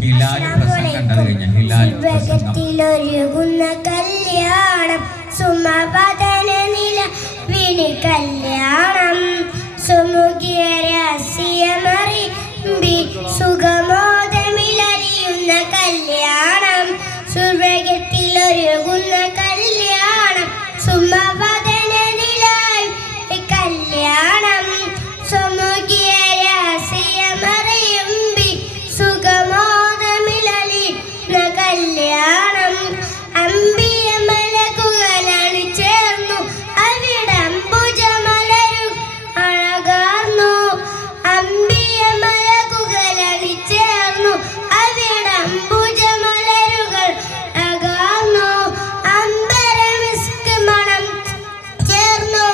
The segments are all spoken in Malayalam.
ഹിലാൽ പ്രസംഗം കണ്ടത് കഴിഞ്ഞ ഹിലാൽ പ്രസംഗത്തിലൊരുകുന്ന കല്യാണം സുമപതന നിലവിന് കല്യാണം സുമുഖിയ രഹസ്യമറിമ്പി സുഖമോദമിലറിയുന്ന കല്യാണം സുവർഗത്തിലൊരുകുന്ന കല്യാണം സുമപതന നിലവിന് കല്യാണം സുമുഖിയ രഹസ്യമറിയുമ്പി സുഖമോദമിലറിയുന്ന കല്യാണം അമ്പിയ മലക്കുകളാണ് ചേർന്നു അവിടെ അംബുജമലരു അഴകാർന്നു അമ്പിയ മലക്കുകളാണ് ചേർന്നു അവിടെ അംബുജമലരുകൾ അഴകാർന്നു അമ്പരമിസ്ക് മണം ചേർന്നു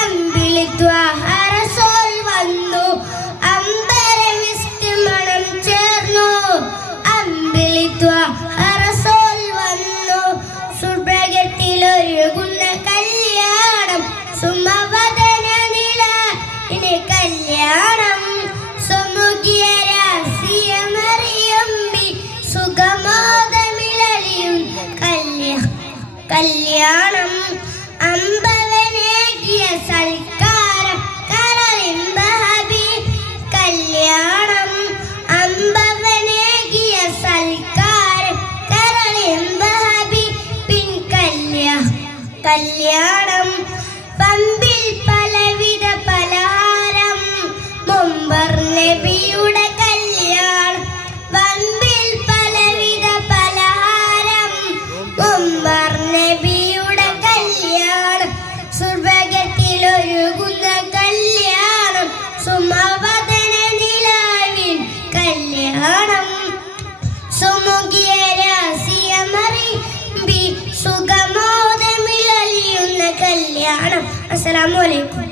അമ്പിളിത്വാഹ റസൂൽ വന്നു അമ്പരമിസ്ക് മണം ചേർന്നു അമ്പിളിത്വാഹ റസൂൽ വന്നു സുബ്രഗത്തിലൊരുകുന്ന കല്യാണം സുമവദന നിലവിന് കല്യാണം സുമുഖിയ രഹസ്യമറിയുമ്പി സുഖമോദമിലറിയും കല്യാണം അമ്പവനേകിയ സൽക്കാരം കരളിമ്പ ഹബീബ് കല്യാണം അമ്പവനേകിയ സൽക്കാരം കരളിമ്പ ഹബീബിൻ കല്യാണം പമ്പിൽ പലവിധ പലഹാരം മുമ്പർ നബിയുടെ കല്യാണം പമ്പിൽ പലവിധ പലഹാരം മുമ്പർ നബിയുടെ കല്യാണം സുവർഗത്തിലൊരുകുന്ന കല്യാണം സുമവദന നിലവിൻ കല്യാണം സുമുഖിയ രഹസ്യമറിമ്പി സുഖമോദമിലറിയുന്ന കല്യാണം. അസ്സലാമു അലൈക്കും.